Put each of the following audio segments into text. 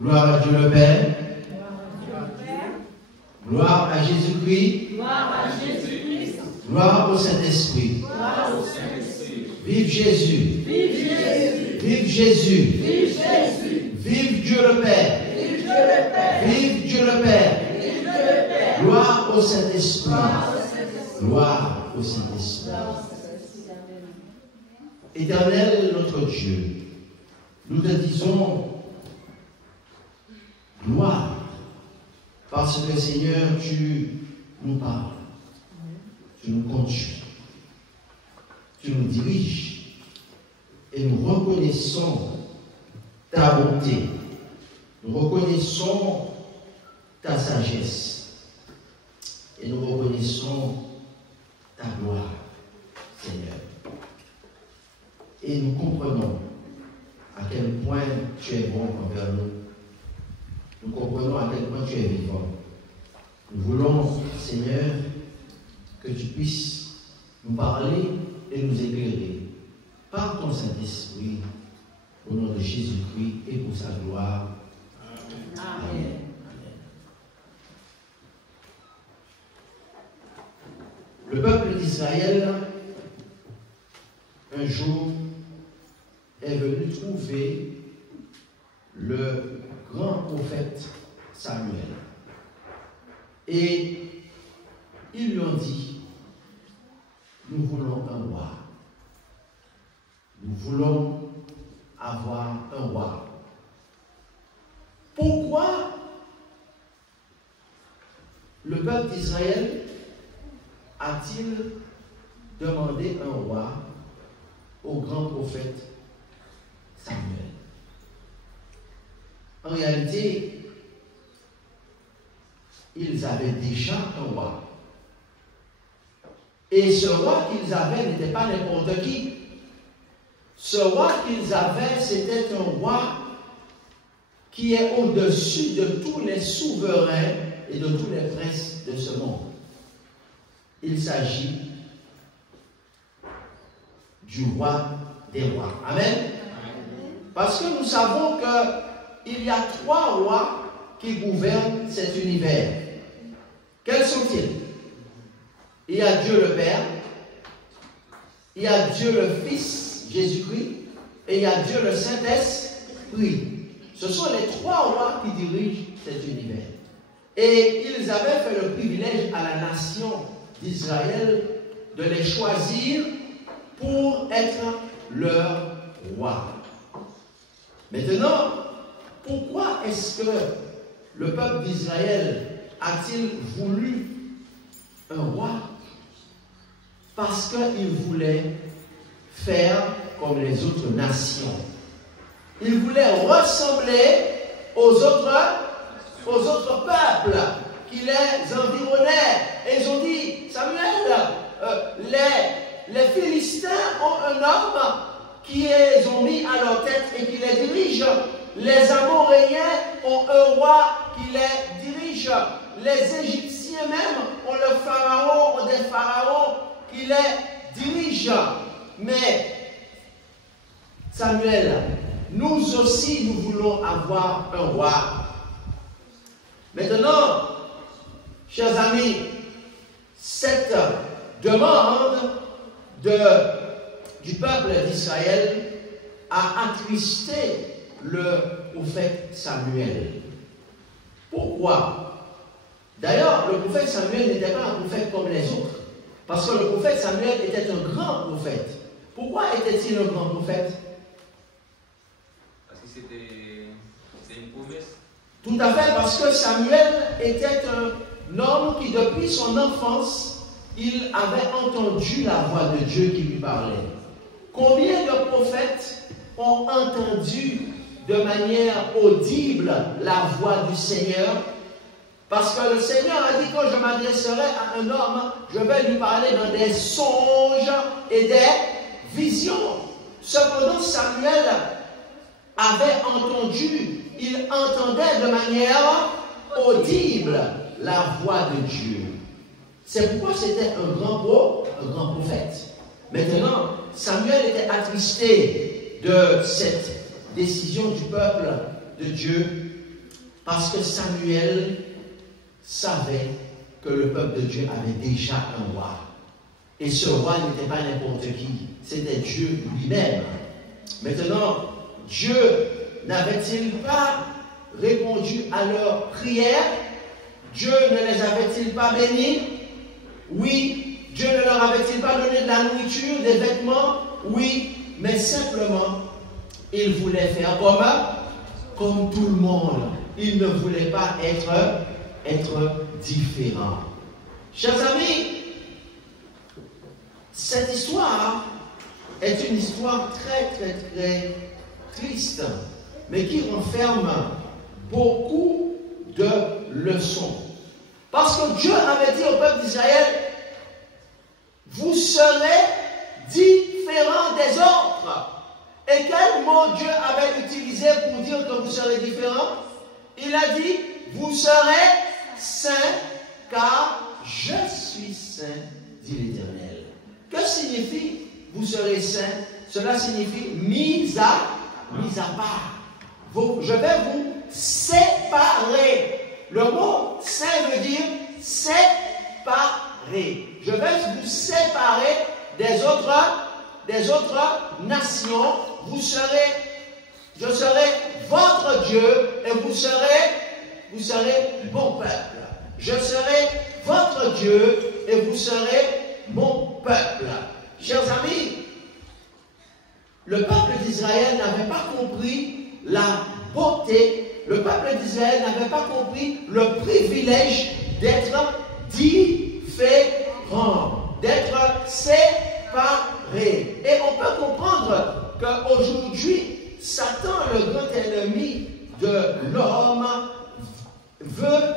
Gloire à Dieu le Père. Gloire à Jésus-Christ. Gloire au Saint-Esprit. Vive Jésus. Vive Jésus. Vive Dieu le Père. Vive Dieu le Père. Gloire au Saint-Esprit. Gloire au Saint-Esprit. Éternel notre Dieu, nous te disons gloire, parce que Seigneur, tu nous parles, tu nous conduis, tu nous diriges, et nous reconnaissons ta bonté, nous reconnaissons ta sagesse, et nous reconnaissons ta gloire, Seigneur. Et nous comprenons à quel point tu es bon envers nous. Nous comprenons à quel point tu es vivant. Nous voulons, Seigneur, que tu puisses nous parler et nous éclairer par ton Saint-Esprit, au nom de Jésus-Christ et pour sa gloire. Amen. Le peuple d'Israël, un jour, est venu trouver le grand prophète Samuel. Et ils lui ont dit, nous voulons un roi. Nous voulons avoir un roi. Pourquoi le peuple d'Israël a-t-il demandé un roi au grand prophète Samuel? En réalité, ils avaient déjà un roi. Et ce roi qu'ils avaient n'était pas n'importe qui. Ce roi qu'ils avaient, c'était un roi qui est au-dessus de tous les souverains et de tous les princes de ce monde. Il s'agit du roi des rois. Amen. Parce que nous savons qu'il y a trois rois qui gouvernent cet univers. Quels sont-ils? Il y a Dieu le Père, il y a Dieu le Fils, Jésus-Christ, et il y a Dieu le Saint-Esprit. Ce sont les trois rois qui dirigent cet univers. Et ils avaient fait le privilège à la nation d'Israël de les choisir pour être leur roi. Maintenant, pourquoi est-ce que le peuple d'Israël a-t-il voulu un roi? Parce qu'il voulait faire comme les autres nations. Il voulait ressembler aux autres peuples qui les environnaient. Et ils ont dit, Samuel, les Philistins ont un homme qui les ont mis à leur tête et qui les dirige. Les Amoréens ont un roi qui les dirige. Les Égyptiens même ont le pharaon, ont des pharaons qui les dirigent. Mais Samuel, nous aussi, nous voulons avoir un roi. Maintenant, chers amis, cette demande du peuple d'Israël a attristé le prophète Samuel. Pourquoi? D'ailleurs, le prophète Samuel n'était pas un prophète comme les autres. Parce que le prophète Samuel était un grand prophète. Pourquoi était-il un grand prophète? Parce que c'était une promesse. Tout à fait, parce que Samuel était un homme qui, depuis son enfance, il avait entendu la voix de Dieu qui lui parlait. Combien de prophètes ont entendu de manière audible la voix du Seigneur? Parce que le Seigneur a dit, quand je m'adresserai à un homme, je vais lui parler dans des songes et des visions. Cependant, Samuel avait entendu, il entendait de manière audible la voix de Dieu. C'est pourquoi c'était un grand prophète. Maintenant, Samuel était attristé de cette décision du peuple de Dieu Parce que Samuel savait que le peuple de Dieu avait déjà un roi. Et ce roi n'était pas n'importe qui, c'était Dieu lui-même. Maintenant, Dieu n'avait-il pas répondu à leurs prières? Dieu ne les avait-il pas bénis? Oui. Dieu ne leur avait-il pas donné de la nourriture, des vêtements? Oui. Mais simplement, il voulait faire comme tout le monde. Il ne voulait pas être différent. Chers amis, cette histoire est une histoire très, très, très triste, mais qui renferme beaucoup de leçons. Parce que Dieu avait dit au peuple d'Israël, vous serez différents des autres. Et quel mot Dieu avait utilisé pour dire que vous serez différents? Il a dit, vous serez saints, car je suis saint, dit l'Éternel. Que signifie vous serez saints? Cela signifie mis à part. Je vais vous séparer. Le mot saint veut dire séparer. Je vais vous séparer des autres nations. Je serai votre Dieu et vous serez mon peuple. Je serai votre Dieu et vous serez mon peuple. Chers amis, le peuple d'Israël n'avait pas compris la beauté, le peuple d'Israël n'avait pas compris le privilège d'être différent, d'être séparé. Et on peut comprendre qu'aujourd'hui, Satan, le grand ennemi de l'homme, veut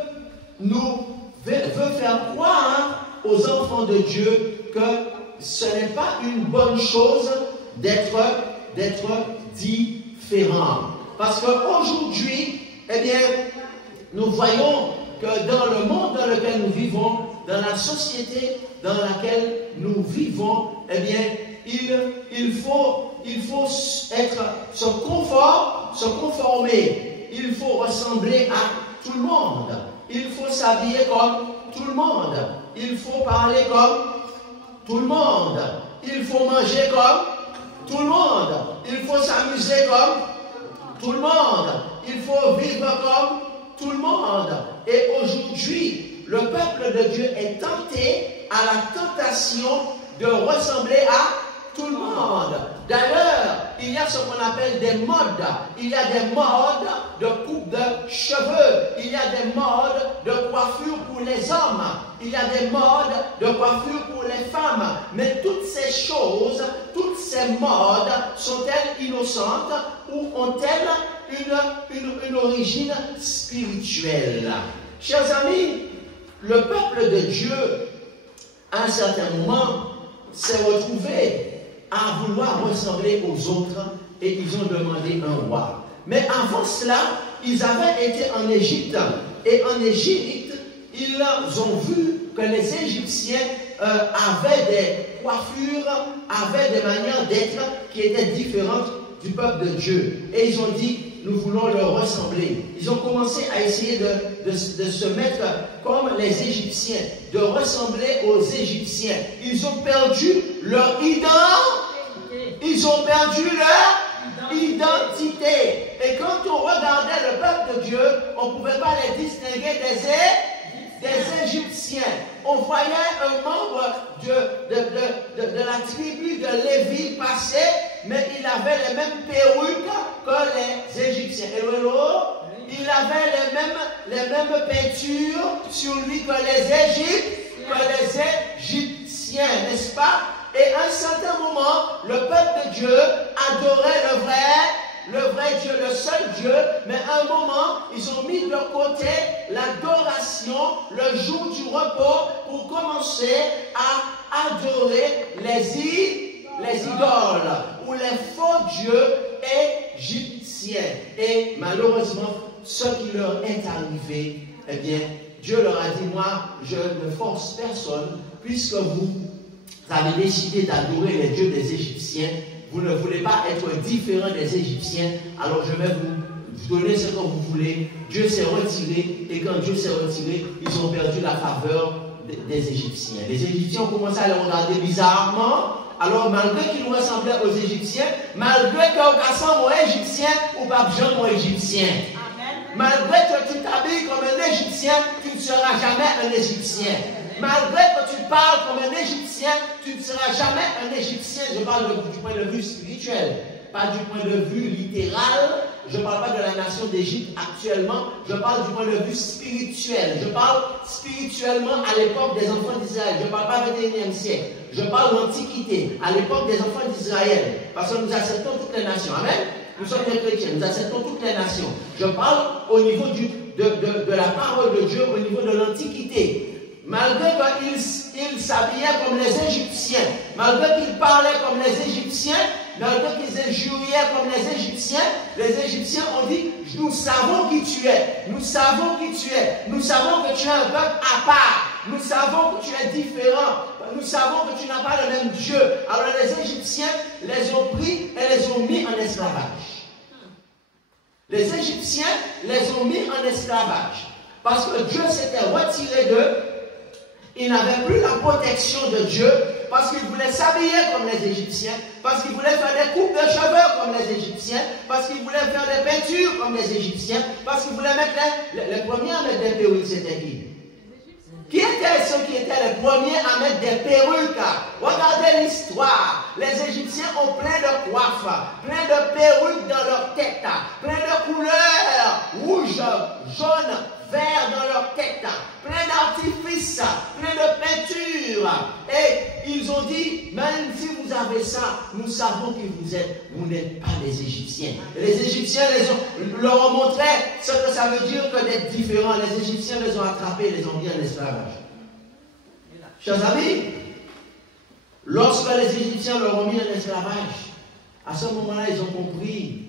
faire croire aux enfants de Dieu que ce n'est pas une bonne chose d'être différent. Parce qu'aujourd'hui, eh bien, nous voyons que dans le monde dans lequel nous vivons, dans la société dans laquelle nous vivons, eh bien, il faut se conformer. Il faut ressembler à tout le monde. Il faut s'habiller comme tout le monde. Il faut parler comme tout le monde. Il faut manger comme tout le monde. Il faut s'amuser comme tout le monde. Il faut vivre comme tout le monde. Et aujourd'hui, le peuple de Dieu est tenté à la tentation de ressembler à tout le monde. D'ailleurs, il y a ce qu'on appelle des modes. Il y a des modes de coupe de cheveux. Il y a des modes de coiffure pour les hommes. Il y a des modes de coiffure pour les femmes. Mais toutes ces choses, toutes ces modes, sont-elles innocentes ou ont-elles une origine spirituelle? Chers amis, le peuple de Dieu, à un certain moment, s'est retrouvé à vouloir ressembler aux autres et ils ont demandé un roi. Mais avant cela, ils avaient été en Égypte. Et en Égypte, ils ont vu que les Égyptiens avaient des coiffures, avaient des manières d'être qui étaient différentes du peuple de Dieu. Et ils ont dit, nous voulons leur ressembler. Ils ont commencé à essayer de se mettre comme les Égyptiens, de ressembler aux Égyptiens. Ils ont perdu leur identité. Ils ont perdu leur identité. Et quand on regardait le peuple de Dieu, on ne pouvait pas les distinguer des Égyptiens. On voyait un membre de la tribu de Lévi passer, mais il avait les mêmes perruques que les Égyptiens. Il avait les mêmes peintures sur lui que les Égyptiens, n'est-ce pas? Et à un certain moment, le peuple de Dieu adorait le vrai Dieu, le seul Dieu, mais à un moment, ils ont mis de leur côté l'adoration, le jour du repos, pour commencer à adorer les idoles, ou les faux dieux égyptiens. Et malheureusement, ce qui leur est arrivé, eh bien, Dieu leur a dit, moi, je ne force personne, puisque vous avez décidé d'adorer les dieux des Égyptiens, vous ne voulez pas être différent des Égyptiens, alors je vais vous donnez ce que vous voulez. Dieu s'est retiré, et quand Dieu s'est retiré, ils ont perdu la faveur des Égyptiens. Les Égyptiens ont commencé à les regarder bizarrement. Alors, malgré qu'ils nous ressemblaient aux Égyptiens, malgré qu'au cas moi Égyptien ou pas Jean moi Égyptien, malgré que tu t'habilles comme un Égyptien, tu ne seras jamais un Égyptien. Malgré que tu parles comme un Égyptien, tu ne seras jamais un Égyptien. Je parle du point de vue spirituel, pas du point de vue littéral. Je ne parle pas de la nation d'Égypte actuellement, je parle du point de vue spirituel. Je parle spirituellement à l'époque des enfants d'Israël. Je ne parle pas du 21e siècle. Je parle d'Antiquité, à l'époque des enfants d'Israël. Parce que nous acceptons toutes les nations. Amen. Nous sommes des chrétiens, nous acceptons toutes les nations. Je parle au niveau de la parole de Dieu, au niveau de l'Antiquité. Malgré qu'ils s'habillaient comme les Égyptiens, malgré qu'ils parlaient comme les Égyptiens, malgré qu'ils injuriaient comme les Égyptiens ont dit, nous savons qui tu es, nous savons qui tu es, nous savons que tu es un peuple à part, nous savons que tu es différent, nous savons que tu n'as pas le même Dieu. Alors les Égyptiens les ont pris et les ont mis en esclavage. Les Égyptiens les ont mis en esclavage parce que Dieu s'était retiré d'eux. Ils n'avaient plus la protection de Dieu parce qu'ils voulaient s'habiller comme les Égyptiens, parce qu'ils voulaient faire des coupes de cheveux comme les Égyptiens, parce qu'ils voulaient faire des peintures comme les Égyptiens, parce qu'ils voulaient mettre les premiers à mettre des perruques, c'était qui? Qui étaient ceux qui étaient les premiers à mettre des perruques? Regardez l'histoire. Les Égyptiens ont plein de coiffes, plein de perruques dans leur tête, plein de couleurs, rouge, jaune, vert dans leur tête, plein d'artifices, plein de peintures. Et ils ont dit, même si vous avez ça, nous savons qui vous êtes. Vous n'êtes pas des Égyptiens. Et les Égyptiens leur ont montré ce que ça veut dire que d'être différent. Les Égyptiens les ont attrapés, les ont mis en esclavage. Chers amis, lorsque les Égyptiens leur ont mis en esclavage, à ce moment-là, ils ont compris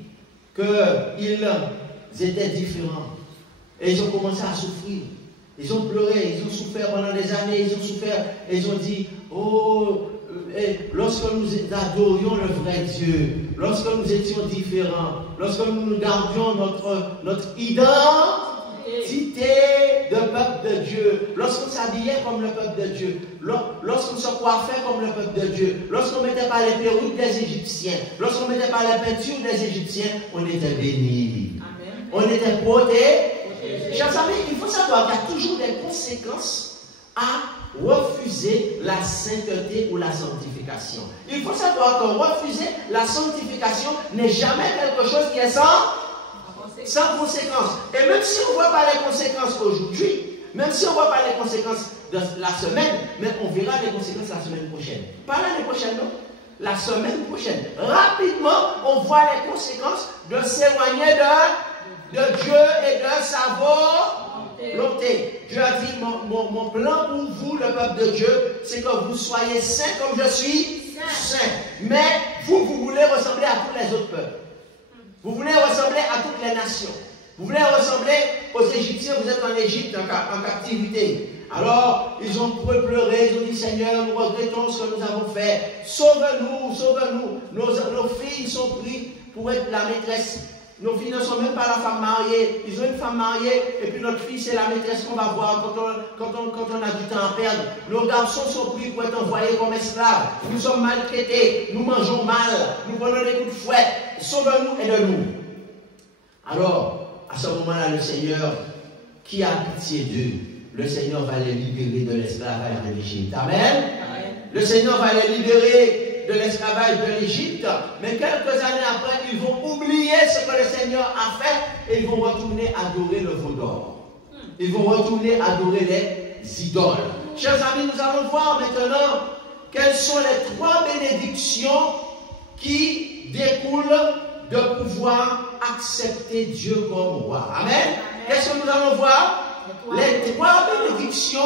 qu'ils étaient différents. Et ils ont commencé à souffrir. Ils ont pleuré, ils ont souffert pendant des années, ils ont souffert. Et ils ont dit, oh, lorsque nous adorions le vrai Dieu, lorsque nous étions différents, lorsque nous gardions notre identité de peuple de Dieu, lorsqu'on s'habillait comme le peuple de Dieu, lorsqu'on se coiffait comme le peuple de Dieu, lorsqu'on ne mettait pas les perruques des Égyptiens, lorsqu'on ne mettait pas les peintures des Égyptiens, on était bénis. Amen. On était protégés. Chers amis, il faut savoir qu'il y a toujours des conséquences à refuser la sainteté ou la sanctification. Il faut savoir que refuser la sanctification n'est jamais quelque chose qui est sans conséquence. Et même si on ne voit pas les conséquences aujourd'hui, même si on ne voit pas les conséquences de la semaine, mais on verra les conséquences la semaine prochaine. Pas l'année prochaine, non? La semaine prochaine. Rapidement, on voit les conséquences de s'éloigner de Dieu et de sa volonté. Dieu a dit, mon plan pour vous, le peuple de Dieu, c'est que vous soyez saints comme je suis saint. Mais vous voulez ressembler à tous les autres peuples. Vous voulez ressembler à toutes les nations. Vous voulez ressembler aux Égyptiens, vous êtes en Égypte, en captivité. Alors, ils ont pleuré, ils ont dit, Seigneur, nous regrettons ce que nous avons fait. Sauve-nous, sauve-nous. Nos filles sont prises pour être la maîtresse. Nos filles ne sont même pas la femme mariée. Ils ont une femme mariée et puis notre fille, c'est la maîtresse qu'on va voir quand on a du temps à perdre. Nos garçons sont pris pour être envoyés comme esclaves. Nous sommes maltraités. Nous mangeons mal. Nous prenons des coups de fouet. Sauve-nous, aide-nous. Alors, à ce moment-là, le Seigneur, qui a pitié d'eux, le Seigneur va les libérer de l'esclavage de l'Égypte. Amen. Amen. Le Seigneur va les libérer de l'esclavage de l'Égypte, mais quelques années après, ils vont oublier ce que le Seigneur a fait et ils vont retourner adorer le veau d'or. Ils vont retourner adorer les idoles. Chers amis, nous allons voir maintenant quelles sont les 3 bénédictions qui découlent de pouvoir accepter Dieu comme roi. Amen. Qu'est-ce que nous allons voir? Les 3 bénédictions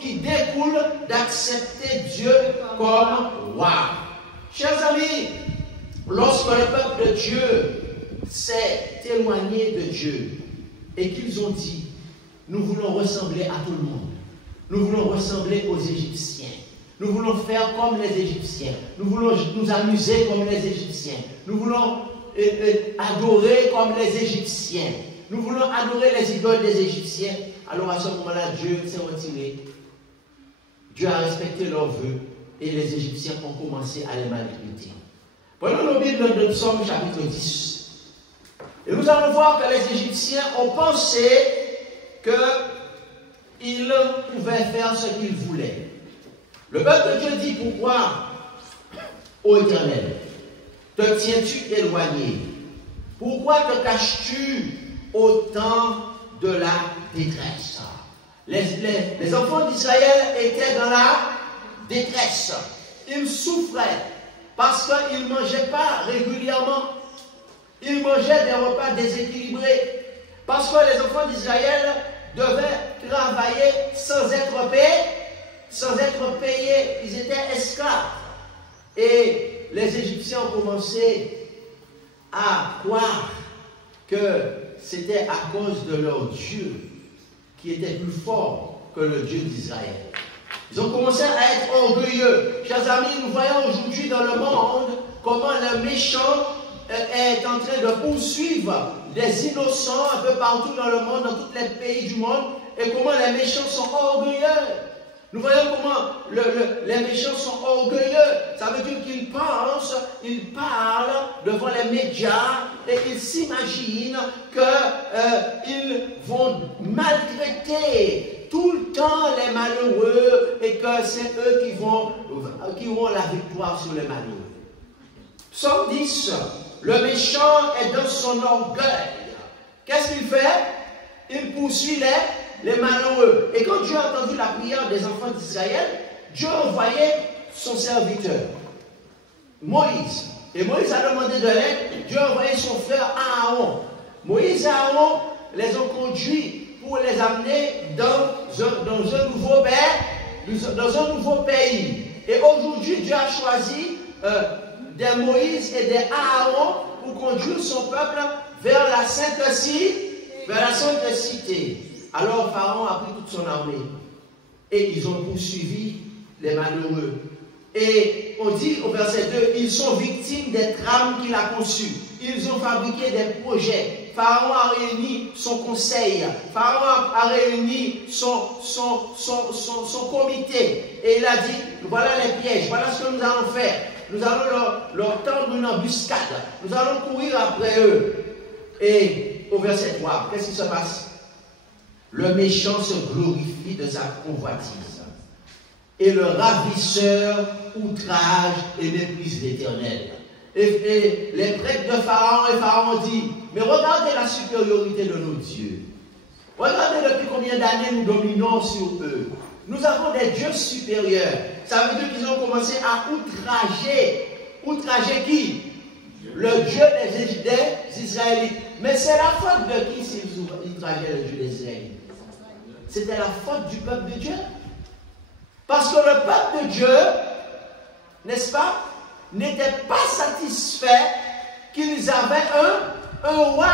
qui découlent d'accepter Dieu comme roi. Chers amis, lorsque le peuple de Dieu s'est éloigné de Dieu et qu'ils ont dit, nous voulons ressembler à tout le monde, nous voulons ressembler aux Égyptiens, nous voulons faire comme les Égyptiens, nous voulons nous amuser comme les Égyptiens, nous voulons adorer comme les Égyptiens. Nous voulons adorer les idoles des Égyptiens. Alors à ce moment-là, Dieu s'est retiré. Dieu a respecté leurs vœux et les Égyptiens ont commencé à les maltraiter. Prenons nos Bibles de Psaume chapitre 10. Et nous allons voir que les Égyptiens ont pensé qu'ils pouvaient faire ce qu'ils voulaient. Le peuple de Dieu dit: pourquoi, ô Éternel, te tiens-tu éloigné? Pourquoi te caches-tu au temps de la détresse? Les enfants d'Israël étaient dans la détresse. Ils souffraient parce qu'ils ne mangeaient pas régulièrement. Ils mangeaient des repas déséquilibrés. Parce que les enfants d'Israël devaient travailler sans être payés. Ils étaient esclaves. Et les Égyptiens ont commencé à croire que c'était à cause de leur Dieu qui était plus fort que le Dieu d'Israël. Ils ont commencé à être orgueilleux. Chers amis, nous voyons aujourd'hui dans le monde comment le méchant est en train de poursuivre des innocents un peu partout dans le monde, dans tous les pays du monde, et comment les méchants sont orgueilleux. Nous voyons comment les méchants sont orgueilleux. Ça veut dire qu'ils parlent devant les médias et ils s'imaginent qu'ils vont maltraiter tout le temps les malheureux et que c'est eux qui auront la victoire sur les malheureux. Psaume 10, le méchant est dans son orgueil. Qu'est-ce qu'il fait? Il poursuit les malheureux. Et quand Dieu a entendu la prière des enfants d'Israël, Dieu a envoyé son serviteur, Moïse. Et Moïse a demandé de l'aide. Dieu a envoyé son frère Aaron. Moïse et Aaron les ont conduits pour les amener dans un nouveau pays. Et aujourd'hui, Dieu a choisi des Moïse et des Aaron pour conduire son peuple vers la Sainte Cité. Alors Pharaon a pris toute son armée et ils ont poursuivi les malheureux. Et on dit au verset 2, ils sont victimes des trames qu'il a conçues. Ils ont fabriqué des projets. Pharaon a réuni son conseil. Pharaon a réuni son comité. Et il a dit, voilà les pièges, voilà ce que nous allons faire. Nous allons leur tendre une embuscade. Nous allons courir après eux. Et au verset 3, qu'est-ce qui se passe? Le méchant se glorifie de sa convoitise. Et le ravisseur outrage et méprise l'Éternel. Et les prêtres de Pharaon et Pharaon dit, mais regardez la supériorité de nos dieux. Regardez depuis combien d'années nous dominons sur eux. Nous avons des dieux supérieurs. Ça veut dire qu'ils ont commencé à outrager. Outrager qui? Le Dieu des Israélites. Mais c'est la faute de qui s'ils outrageaient le Dieu des Israélites? C'était la faute du peuple de Dieu. Parce que le peuple de Dieu, n'est-ce pas, n'était pas satisfait qu'ils avaient un roi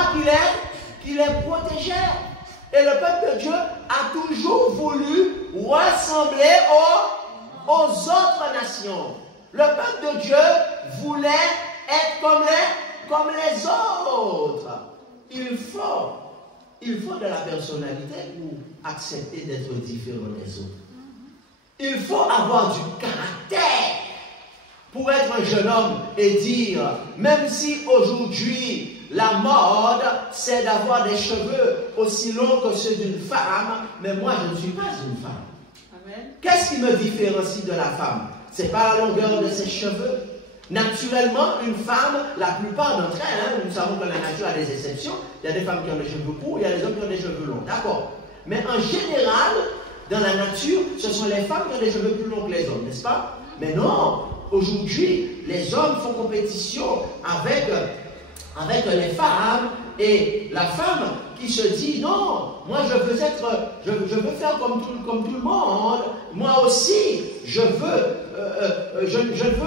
qui les protégeait. Et le peuple de Dieu a toujours voulu ressembler aux autres nations. Le peuple de Dieu voulait être comme les autres. Il faut de la personnalité pour accepter d'être différent des autres. Il faut avoir du caractère pour être un jeune homme et dire, même si aujourd'hui la mode c'est d'avoir des cheveux aussi longs que ceux d'une femme, mais moi je ne suis pas une femme. Qu'est-ce qui me différencie de la femme? Ce n'est pas la longueur de ses cheveux. Naturellement, une femme, la plupart d'entre elles, nous savons que la nature a des exceptions. Il y a des femmes qui ont des cheveux courts, il y a des hommes qui ont des cheveux longs. D'accord. Mais en général, dans la nature, ce sont les femmes qui ont des cheveux plus longs que les hommes, n'est-ce pas? Mais non, aujourd'hui, les hommes font compétition avec les femmes, et la femme qui se dit non, moi je veux faire comme tout le monde, moi aussi je veux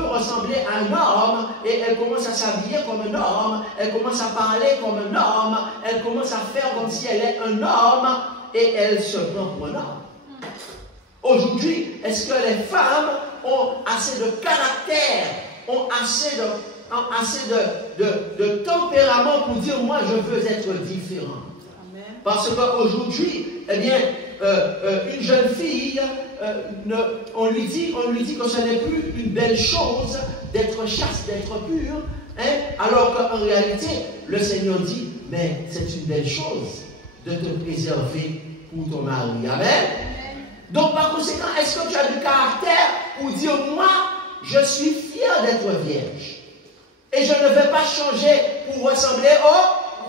ressembler à un homme, et elle commence à s'habiller comme un homme, elle commence à parler comme un homme, elle commence à faire comme si elle est un homme, et elle se prend pour un homme. Aujourd'hui, est-ce que les femmes ont assez de caractère, ont assez assez de tempérament pour dire, moi, je veux être différent. Parce qu'aujourd'hui, eh bien, une jeune fille, on lui dit que ce n'est plus une belle chose d'être chaste, d'être pure, hein, alors qu'en réalité, le Seigneur dit, mais c'est une belle chose de te préserver pour ton mari. Amen. Donc, par conséquent, est-ce que tu as du caractère pour dire, moi, je suis fier d'être vierge et je ne vais pas changer pour ressembler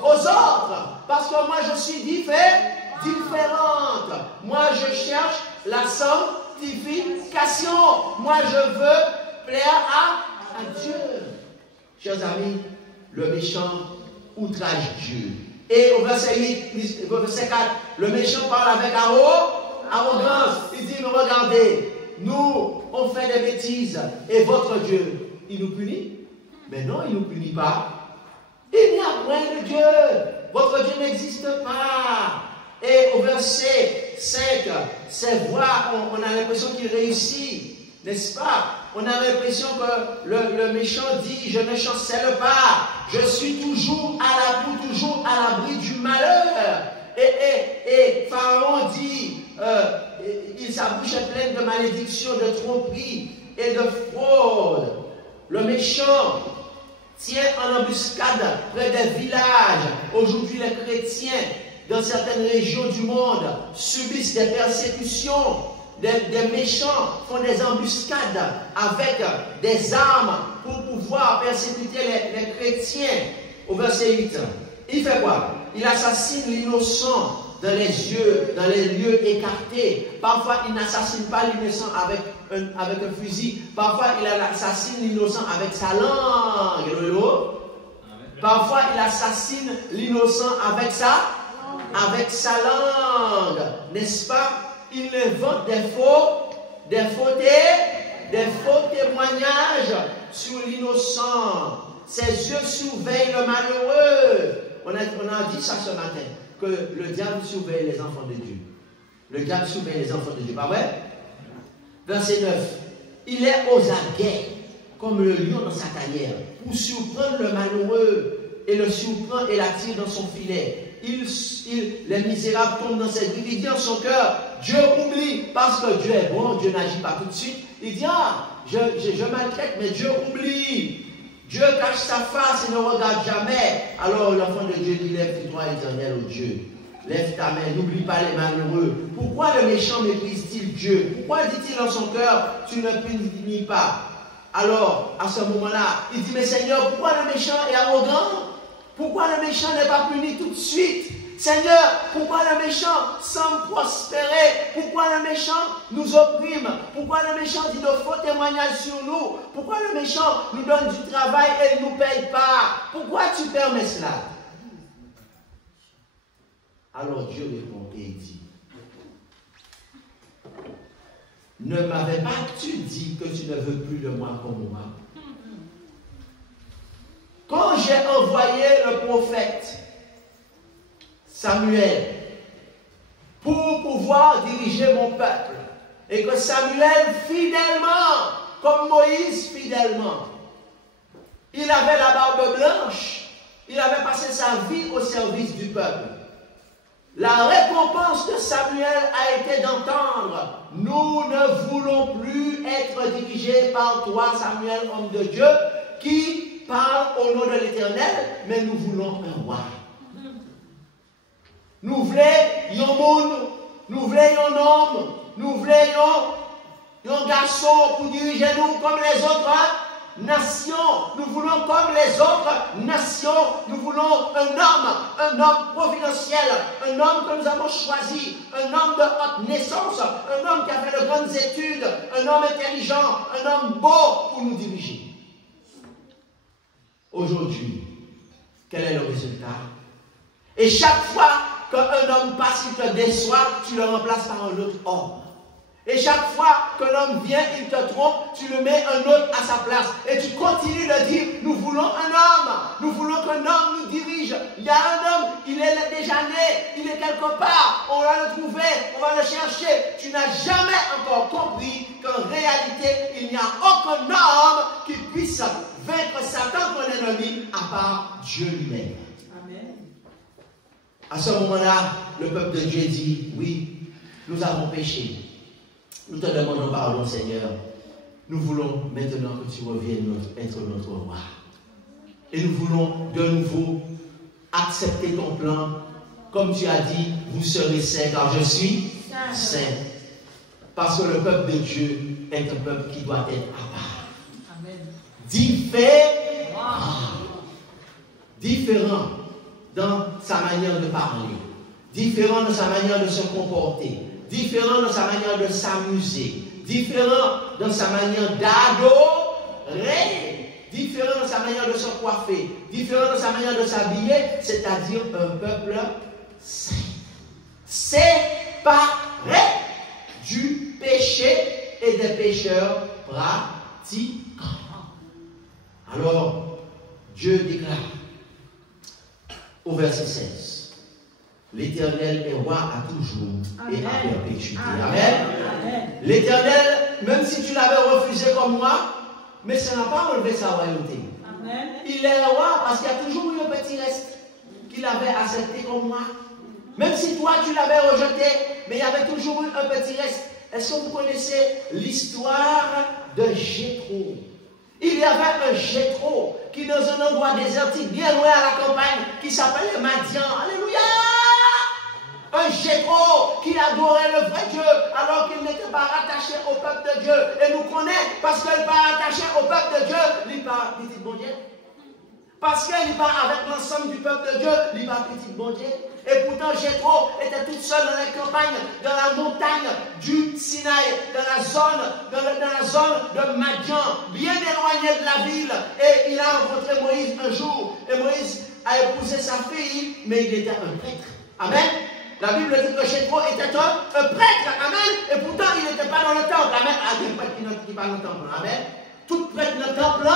aux autres? Parce que moi, je suis différente. Moi, je cherche la sanctification. Moi, je veux plaire à Dieu. Chers amis, le méchant outrage Dieu. Et au verset 8, au verset 4, le méchant parle avec arrogance. Il dit, mais regardez, nous, on fait des bêtises. Et votre Dieu, il nous punit? Mais non, il ne nous punit pas. Il n'y a point de Dieu. Votre Dieu n'existe pas. Et au verset 5, ces voix, on a l'impression qu'il réussit, n'est-ce pas? On a l'impression que le méchant dit, je ne chancelle pas, je suis toujours à l'abri du malheur. Et Pharaon dit, sa bouche est pleine de malédictions, de tromperies et de fraude. Le méchant tient en embuscade près des villages. Aujourd'hui, les chrétiens, dans certaines régions du monde, subissent des persécutions. Des méchants font des embuscades avec des armes pour pouvoir persécuter les chrétiens. Au verset 8, il fait quoi? Il assassine l'innocent dans les lieux écartés. Parfois, il n'assassine pas l'innocent avec un fusil. Parfois, il assassine l'innocent avec sa langue. Parfois, il assassine l'innocent avec sa langue. N'est-ce pas? Il invente des faux témoignages sur l'innocent. Ses yeux surveillent le malheureux. On a dit ça ce matin, que le diable surveille les enfants de Dieu. Le diable surveille les enfants de Dieu, pas vrai? Verset 9. Il est aux aguets, comme le lion dans sa tanière, pour surprendre le malheureux, et le surprend et l'attire dans son filet. Les misérables tombent dans cette vie. Il dit en son cœur, Dieu oublie, parce que Dieu est bon, Dieu n'agit pas tout de suite. Il dit, je maltraite, mais Dieu oublie. Dieu cache sa face et ne regarde jamais. Alors l'enfant de Dieu dit, lève-toi éternel au Dieu. Lève ta main, n'oublie pas les malheureux. Pourquoi le méchant méprise-t-il Dieu? Pourquoi dit-il dans son cœur, tu ne punis pas? Alors, à ce moment-là, il dit, mais Seigneur, pourquoi le méchant est arrogant? Pourquoi le méchant n'est pas puni tout de suite? Seigneur, pourquoi le méchant semble prospérer? Pourquoi le méchant nous opprime? Pourquoi le méchant dit de faux témoignages sur nous? Pourquoi le méchant nous donne du travail et ne nous paye pas? Pourquoi tu permets cela? Alors Dieu répond et il dit, ne m'avais pas-tu dit que tu ne veux plus de moi comme moi? Quand j'ai envoyé le prophète Samuel pour pouvoir diriger mon peuple, et que Samuel fidèlement, comme Moïse fidèlement, il avait la barbe blanche, il avait passé sa vie au service du peuple. La récompense de Samuel a été d'entendre, nous ne voulons plus être dirigés par toi, Samuel, homme de Dieu, qui parle au nom de l'Éternel, mais nous voulons un roi. Nous voulons un monde, nous voulons un homme, nous voulons un garçon pour diriger nous comme les autres nations. Nous voulons comme les autres nations. Nous voulons un homme providentiel, un homme que nous avons choisi, un homme de haute naissance, un homme qui a fait de grandes études, un homme intelligent, un homme beau pour nous diriger. Aujourd'hui, quel est le résultat? Et chaque fois qu'un homme passe, il te déçoit, tu le remplaces par un autre homme. Et chaque fois que l'homme vient, il te trompe, tu le mets un autre à sa place. Et tu continues de dire, nous voulons un homme. Nous voulons qu'un homme nous dirige. Il y a un homme, il est déjà né, il est quelque part. on va le trouver, on va le chercher. Tu n'as jamais encore compris qu'en réalité, il n'y a aucun homme qui puisse vaincre Satan, ton ennemi, à part Dieu lui-même. Amen. À ce moment-là, le peuple de Dieu dit, oui, nous avons péché. Nous te demandons pardon, Seigneur. Nous voulons maintenant que tu reviennes être notre roi. Et nous voulons de nouveau accepter ton plan. Comme tu as dit, vous serez saints car je suis saint. Parce que le peuple de Dieu est un peuple qui doit être à part. Amen. Différent dans sa manière de parler, différent dans sa manière de se comporter, différent dans sa manière de s'amuser, différent dans sa manière d'adorer, différent dans sa manière de se coiffer, différent dans sa manière de s'habiller, c'est-à-dire un peuple saint. Séparé du péché et des pécheurs pratiquants. Alors, Dieu déclare au verset 16, l'Éternel est roi à toujours et à perpétuité. Amen. L'Éternel, même si tu l'avais refusé comme moi, mais ça n'a pas enlevé sa royauté. Amen. Il est roi parce qu'il y a toujours eu un petit reste qu'il avait accepté comme moi. Même si toi tu l'avais rejeté, mais il y avait toujours eu un petit reste. Est-ce que vous connaissez l'histoire de Jéthro? Il y avait un Jéthro qui, dans un endroit désertique, bien loin à la campagne, qui s'appelait Madian. Alléluia! Un Jéthro qui adorait le vrai Dieu alors qu'il n'était pas rattaché au peuple de Dieu. Et nous connaît parce qu'il n'est pas rattaché au peuple de Dieu. Il part petit bon Dieu. Parce qu'il part avec l'ensemble du peuple de Dieu. Il part petit bon Dieu. Et pourtant Jéthro était toute seule dans les campagnes, dans la montagne du Sinaï, dans la zone de Madian, bien éloignée de la ville. Et il a rencontré Moïse un jour. Et Moïse a épousé sa fille, mais il était un prêtre. Amen. La Bible dit que Jéthro était un prêtre. Amen. Et pourtant il n'était pas dans le temple. Amen. Ah, il y a un prêtre qui n'est pas dans le temple. Amen. Tout prêtre dans le temple,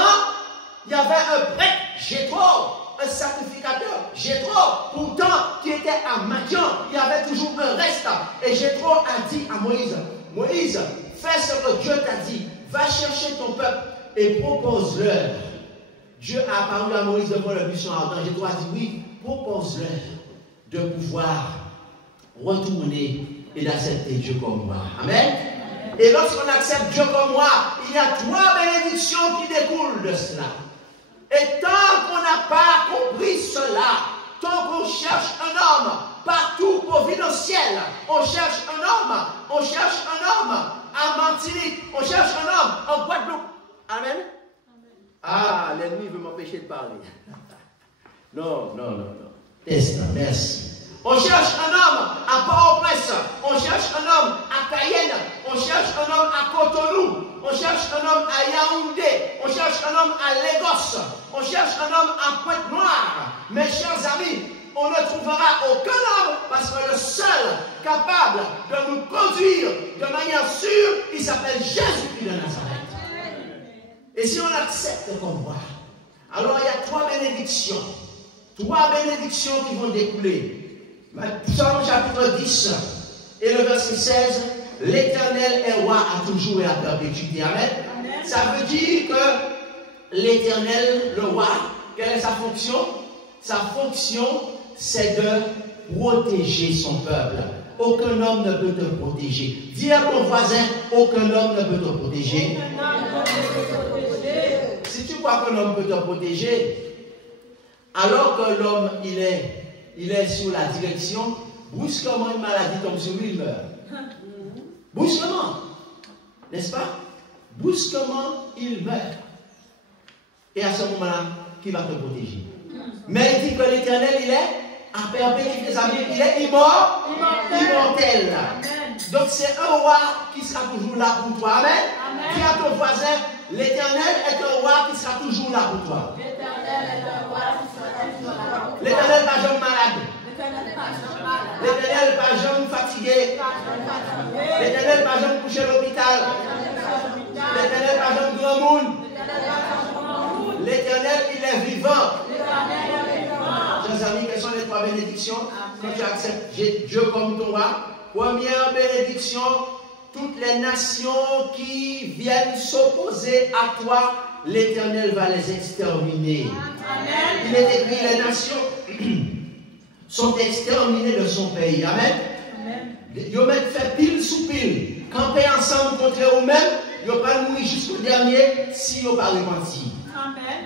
il y avait un prêtre, Jéthro. Un sacrificateur, Jéthro, pourtant qui était à Madian, il y avait toujours un reste. Et Jéthro a dit à Moïse, Moïse, fais ce que Dieu t'a dit, va chercher ton peuple et propose-leur. Dieu a apparu à Moïse devant le buisson ardent. Jéthro a dit oui, propose-leur de pouvoir retourner et d'accepter Dieu comme moi. Amen. Et lorsqu'on accepte Dieu comme moi, il y a 3 bénédictions qui découlent de cela. Et tant qu'on n'a pas compris cela, tant qu'on cherche un homme partout providentiel, on cherche un homme à Martinique, on cherche un homme en Guadeloupe. Amen. Ah, l'ennemi veut m'empêcher de parler. Non. Test, merci. On cherche un homme à Port-au-Prince, on cherche un homme à Cayenne, on cherche un homme à Cotonou, on cherche un homme à Yaoundé, on cherche un homme à Lagos, on cherche un homme à Pointe-Noire. Mes chers amis, on ne trouvera aucun homme parce que le seul capable de nous conduire de manière sûre, il s'appelle Jésus-Christ de Nazareth. Et si on accepte comme moi, alors il y a 3 bénédictions. 3 bénédictions qui vont découler. Psaume chapitre 10 et le verset 16, l'Éternel est roi à toujours et à perpétuité. Amen. Ça veut dire que l'Éternel, le roi, quelle est sa fonction? Sa fonction, c'est de protéger son peuple. Aucun homme ne peut te protéger. Dis à ton voisin, aucun homme ne peut te protéger. Si tu crois qu'un homme peut te protéger, alors que l'homme, il est sur la direction, brusquement une maladie tombe sur lui, il meurt. Brusquement, n'est-ce pas? Brusquement, il meurt. Et à ce moment-là, qui va te protéger? Mais il dit que l'Éternel, il est à perpétuité, il est immortel. Donc c'est un roi qui sera toujours là pour toi. Amen. Dis à ton voisin, l'Éternel est un roi qui sera toujours là pour toi. L'Éternel n'est pas jamais malade. L'Éternel n'est pas jamais fatigué. L'Éternel n'est pas jamais couché à l'hôpital. L'Éternel n'est pas jamais grand monde. L'Éternel, il est vivant. Chers amis, quelles sont les 3 trois bénédictions. Quand tu acceptes Dieu comme ton roi. Première bénédiction, toutes les nations qui viennent s'opposer à toi, l'Éternel va les exterminer. Amen. Il est écrit, les nations sont exterminées de son pays. Amen. Ils ont fait pile sous pile. Camper ensemble contre eux-mêmes, ils n'ont pas mourir jusqu'au dernier s'ils n'ont pas repenti.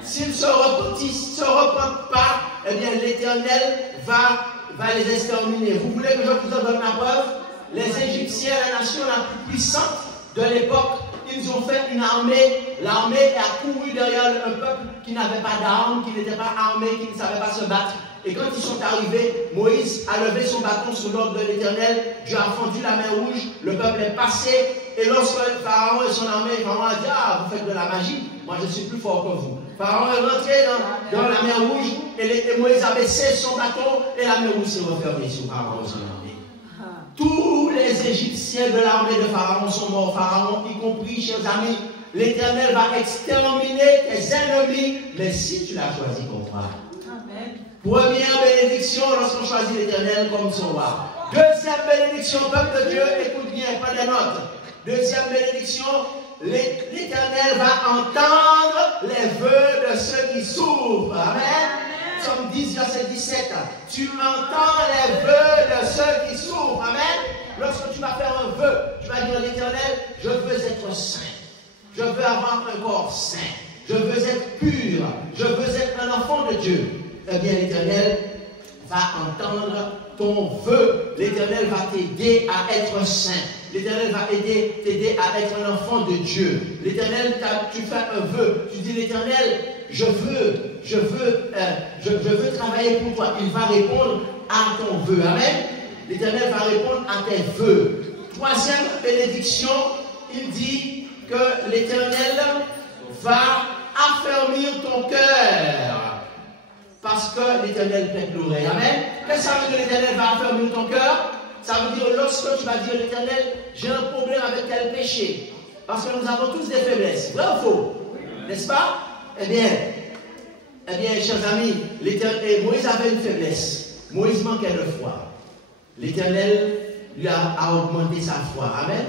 S'ils ne se repentent pas, eh bien l'Éternel va les exterminer. Vous voulez que je vous en donne la preuve? Les Égyptiens, la nation la plus puissante de l'époque, ils ont fait une armée. L'armée a couru derrière un peuple qui n'avait pas d'armes, qui n'était pas armé, qui ne savait pas se battre. Et quand ils sont arrivés, Moïse a levé son bâton sous l'ordre de l'Éternel. Dieu a fendu la mer rouge, le peuple est passé. Et lorsque Pharaon et son armée, Pharaon a dit, ah, vous faites de la magie, moi je suis plus fort que vous. Pharaon est rentré dans la mer rouge, et Moïse a baissé son bâton, et la mer rouge s'est refermée sur Pharaon et son armée. Tous les Égyptiens de l'armée de Pharaon sont morts. Pharaon, y compris, chers amis, l'Éternel va exterminer tes ennemis, mais si tu l'as choisi comme roi. Première bénédiction lorsqu'on choisit l'Éternel comme son roi. Deuxième bénédiction, peuple de Dieu, écoute bien, pas des notes. Deuxième bénédiction, l'Éternel va entendre les vœux de ceux qui souffrent. Amen. Somme 10, verset 17. Tu entends les vœux de ceux qui souffrent. Amen. Lorsque tu vas faire un vœu, tu vas dire à l'Éternel, je veux être saint. Je veux avoir un corps saint. Je veux être pur. Je veux être un enfant de Dieu. Eh bien, l'Éternel va entendre ton vœu. L'Éternel va t'aider à être saint. L'Éternel va t'aider à être un enfant de Dieu. L'Éternel, tu fais un vœu. Tu dis, l'Éternel, je veux travailler pour toi. Il va répondre à ton vœu. Amen. L'Éternel va répondre à tes vœux. Troisième bénédiction, il dit que l'Éternel va affermir ton cœur. Parce que l'Éternel t'aide l'oreille. Amen. Qu'est-ce que ça veut dire que l'Éternel va affermir ton cœur? Ça veut dire lorsque tu vas dire l'Éternel, j'ai un problème avec tel péché. Parce que nous avons tous des faiblesses. Vrai ou faux? N'est-ce pas? Eh bien, chers amis, Moïse avait une faiblesse. Moïse manquait de foi. L'Éternel lui a augmenté sa foi. Amen.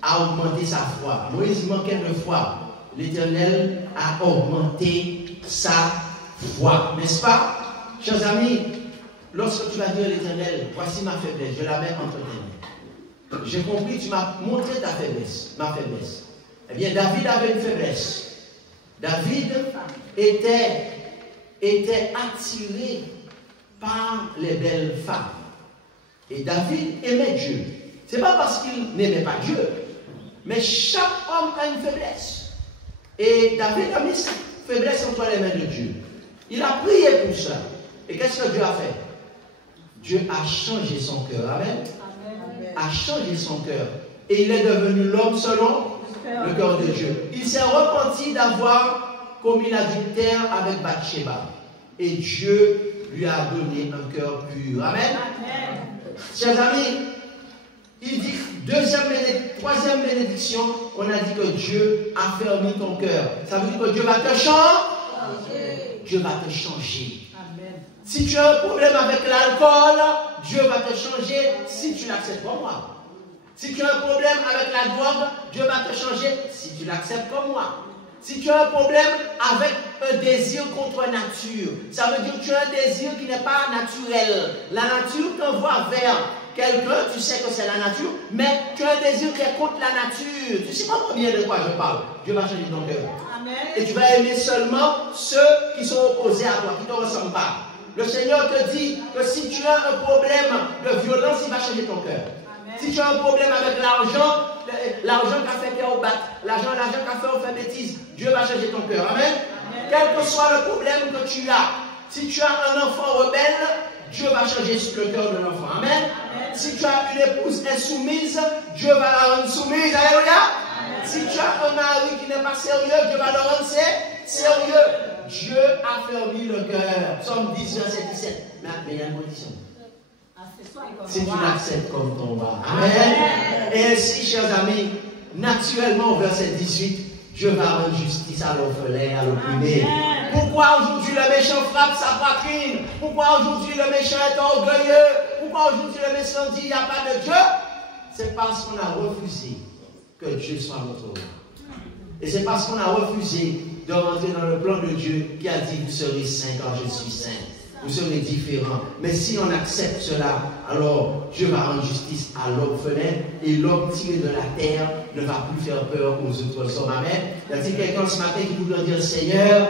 A augmenté sa foi. Moïse manquait de foi. L'Éternel a augmenté sa foi. N'est-ce pas? Chers amis, lorsque tu vas dire à l'Éternel, voici ma faiblesse, je la mets entre tes mains. J'ai compris, tu m'as montré ta faiblesse, ma faiblesse. Eh bien, David avait une faiblesse. David était attiré par les belles femmes. Et David aimait Dieu. Ce n'est pas parce qu'il n'aimait pas Dieu, mais chaque homme a une faiblesse. Et David a mis cette faiblesse entre les mains de Dieu. Il a prié pour ça. Et qu'est-ce que Dieu a fait? Dieu a changé son cœur. Amen. A changé son cœur. Et il est devenu l'homme selon le cœur de Dieu. Il s'est repenti d'avoir commis l'adultère avec Bathsheba. Et Dieu lui a donné un cœur pur. Amen. Chers amis, il dit, troisième bénédiction, on a dit que Dieu a fermé ton cœur. Ça veut dire que Dieu va te changer. Dieu va te changer. Amen. Si tu as un problème avec l'alcool, Dieu va te changer si tu l'acceptes comme moi. Si tu as un problème avec la drogue, Dieu va te changer si tu l'acceptes comme moi. Si tu as un problème avec un désir contre nature, ça veut dire que tu as un désir qui n'est pas naturel. La nature t'envoie vers quelqu'un, tu sais que c'est la nature, mais tu as un désir qui est contre la nature. Tu sais pas bien de quoi je parle. Dieu va changer ton cœur. Amen. Et tu vas aimer seulement ceux qui sont opposés à toi, qui ne te ressemblent pas. Le Seigneur te dit que si tu as un problème de violence, il va changer ton cœur. Si tu as un problème avec l'argent qui a fait au bat, l'argent qui a fait au fait bêtise, Dieu va changer ton cœur. Amen. Quel que soit le problème que tu as, si tu as un enfant rebelle, Dieu va changer le cœur de l'enfant. Amen. Si tu as une épouse insoumise, Dieu va la rendre soumise. Alléluia. Si tu as un mari qui n'est pas sérieux, Dieu va le rendre sérieux. Dieu a fermé le cœur. Somme 10, verset 17. Mais il y a une condition. Si tu l'acceptes comme ton roi. Amen. Et ainsi, chers amis, naturellement, au verset 18, Dieu va rendre justice à l'orphelin, à l'opprimé. Pourquoi aujourd'hui le méchant frappe sa poitrine? Pourquoi aujourd'hui le méchant est orgueilleux? Pourquoi aujourd'hui le méchant dit il n'y a pas de Dieu? C'est parce qu'on a refusé que Dieu soit notre roi. Et c'est parce qu'on a refusé de rentrer dans le plan de Dieu qui a dit vous serez saints quand je suis saint. Vous serez différents. Mais si on accepte cela, alors Dieu va rendre justice à l'orphelin et l'homme tiré de la terre ne va plus faire peur aux autres hommes. Amen. Il y a quelqu'un ce matin qui voudrait dire Seigneur,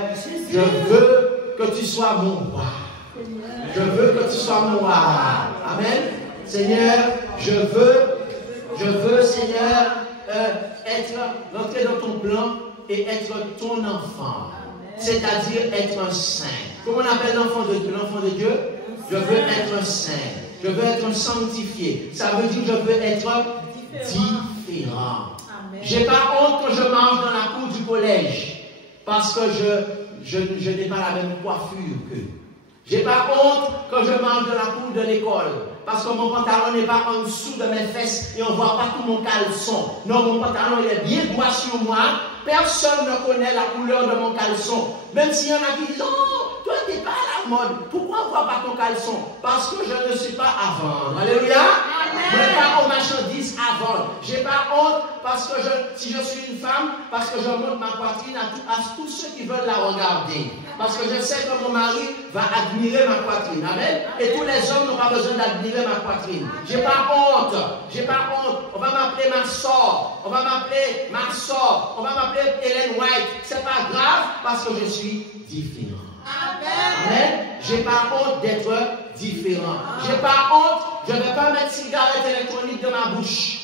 je veux que tu sois mon roi. Je veux que tu sois mon roi. Amen. Seigneur, je veux, Seigneur, rentrer dans ton plan et être ton enfant. C'est-à-dire être un saint. Comment on appelle l'enfant de Dieu? L'enfant de Dieu? Je veux être un saint. Je veux être un sanctifié. Ça veut dire que je veux être différent. J'ai pas honte quand je marche dans la cour du collège parce que je n'ai pas la même coiffure qu'eux. J'ai pas honte quand je marche dans la cour de l'école parce que mon pantalon n'est pas en dessous de mes fesses et on ne voit pas tout mon caleçon. Non, mon pantalon il est bien droit sur moi. Personne ne connaît la couleur de mon caleçon. Même s'il y en a qui disent, oh, toi tu n'es pas à la mode. Pourquoi on ne voit pas ton caleçon? Parce que je ne suis pas à vendre. Alléluia. Je n'ai pas aux marchandises à vendre. Je n'ai pas honte parce que si je suis une femme, parce que je montre ma poitrine à tous ceux qui veulent la regarder. Parce que je sais que mon mari va admirer ma poitrine. Amen. Et tous les hommes n'ont pas besoin d'admirer ma poitrine. Je n'ai pas honte. J'ai pas honte. On va m'appeler ma soeur. On va m'appeler ma soeur. On va m'appeler Hélène White. C'est pas grave parce que je suis différent. Amen. J'ai pas honte d'être différent. J'ai pas honte. Je ne vais pas mettre cigarette électronique dans ma bouche.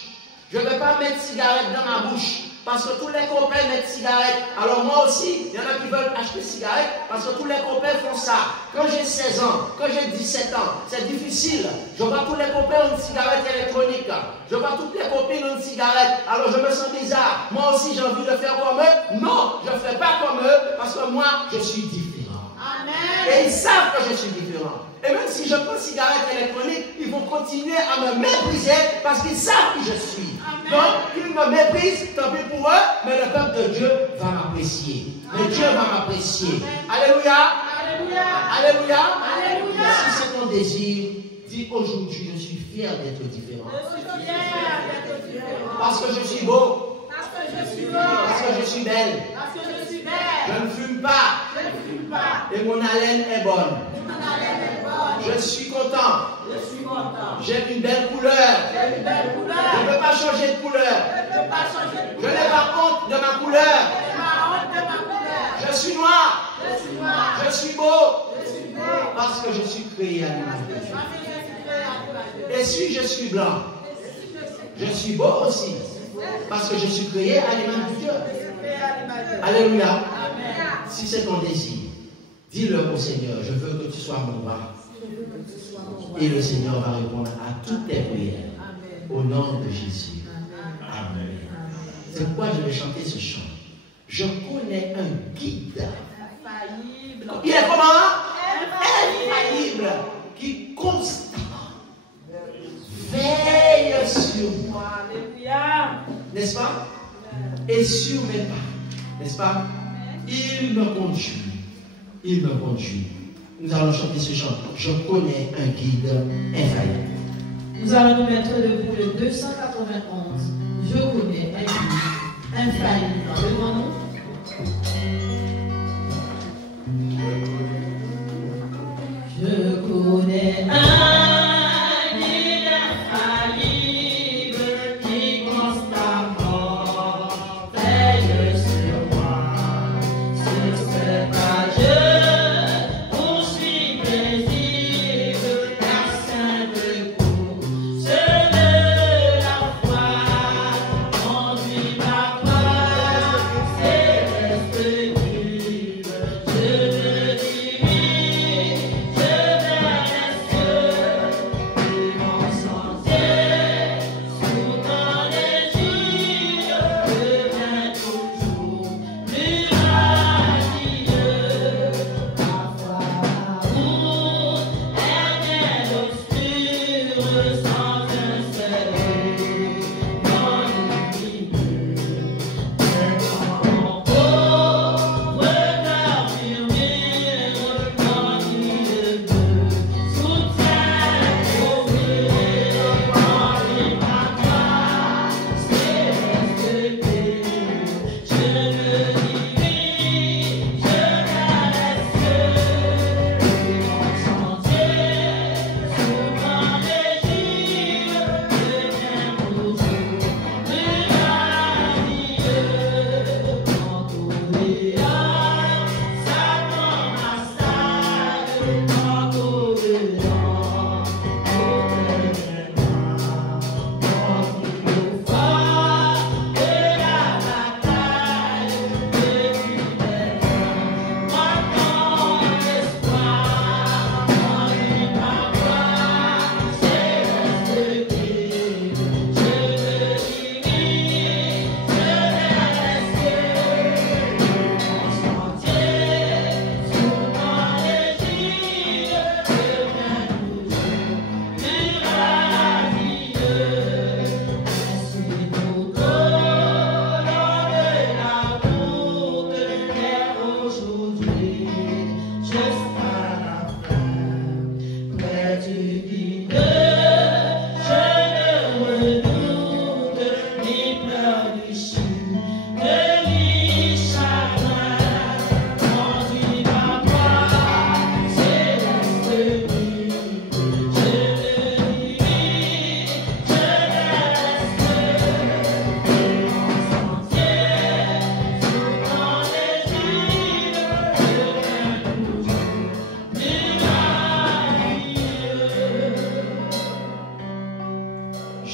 Je ne vais pas mettre cigarette dans ma bouche. Parce que tous les copains mettent cigarette. Alors moi aussi, il y en a qui veulent acheter cigarette parce que tous les copains font ça. Quand j'ai 16 ans, quand j'ai 17 ans, c'est difficile. Je vois tous les copains ont une cigarette électronique. Je vois toutes les copines ont une cigarette. Alors je me sens bizarre. Moi aussi j'ai envie de faire comme eux. Non, je ne fais pas comme eux parce que moi je suis différent. Amen. Et ils savent que je suis différent. Et même si je prends cigarette électronique, ils vont continuer à me mépriser parce qu'ils savent qui je suis. Amen. Donc, ils me méprisent, tant pis pour eux, mais le peuple de Dieu va m'apprécier. Mais Dieu va m'apprécier. Alléluia. Alléluia. Alléluia. Alléluia. Si c'est ton désir, dis aujourd'hui, je suis fier d'être différent. Je suis fier d'être différent. Parce que je suis beau. Parce que je suis beau. Parce que je suis belle. Parce que je suis belle. Je ne fume pas. Je ne fume pas. Et mon haleine est bonne. Je suis content. Je suis content. J'ai une belle couleur. J'ai une belle couleur. Je ne veux pas changer de couleur. Je ne veux pas changer de couleur. Je n'ai pas honte de ma couleur. Je n'ai pas honte de ma couleur. Je suis noir. Je suis noir. Je suis beau. Je suis beau. Parce que je suis créé à l'image de Dieu. Et si je suis blanc, je suis beau aussi. Parce que je suis créé à l'image de Dieu. Alléluia. Amen. Si c'est ton désir, dis-le au Seigneur, je veux que tu sois mon roi. Et le Seigneur va répondre à toutes tes prières. Au nom de Jésus. Amen. C'est pourquoi je vais chanter ce chant. Je connais un guide. Il est comment? Infaillible. Qui constamment veille sur moi. N'est-ce pas? Et sur mes pas. N'est-ce pas? Il me conduit. Il me conduit. Nous allons chanter ce chant. Je connais un guide infaillible. Nous allons nous mettre debout le 291. Je connais un guide infaillible. Devant nous. Je connais un guide infaillible qui constamment veille sur moi. Sur ce pas je poursuis mes livres, car sainte course de la foi conduit ma voix céleste libre. Je me dis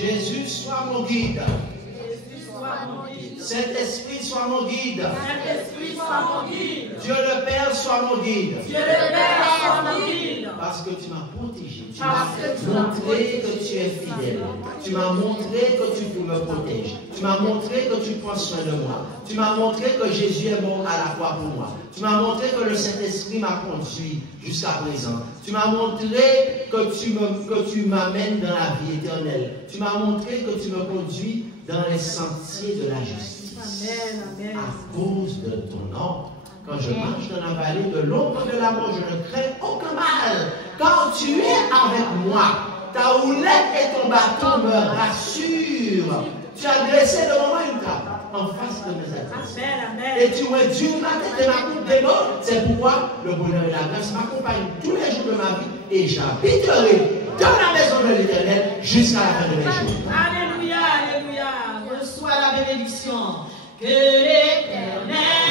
Jésus soit mon guide. Saint-Esprit soit mon guide. Saint-Esprit soit mon guide. Dieu le Père soit mon guide. Dieu le Père soit mon guide. Parce que tu m'as protégé. Tu Parce m'as que tu m'as montré que tu es fidèle. Tu m'as montré que tu me protèges. Tu m'as montré que tu prends soin de moi. Tu m'as montré que Jésus est mort à la croix pour moi. Tu m'as montré que le Saint-Esprit m'a conduit jusqu'à présent. Tu m'as montré que tu m'amènes dans la vie éternelle. Tu m'as montré que tu me conduis dans les sentiers de la justice. Amen, amen. À cause de ton nom. Quand je marche dans la vallée de l'ombre de la mort, je ne crains aucun mal. Quand tu es avec moi, ta houlette et ton bâton me rassurent. Tu as dressé devant moi une table en face de mes adversaires. Et tu réduis ma tête et ma coupe des morts. C'est pourquoi le bonheur et la grâce m'accompagnent tous les jours de ma vie et j'habiterai dans la maison de l'Éternel jusqu'à la fin de mes jours. Alléluia, alléluia. Reçois la bénédiction. Que l'Éternel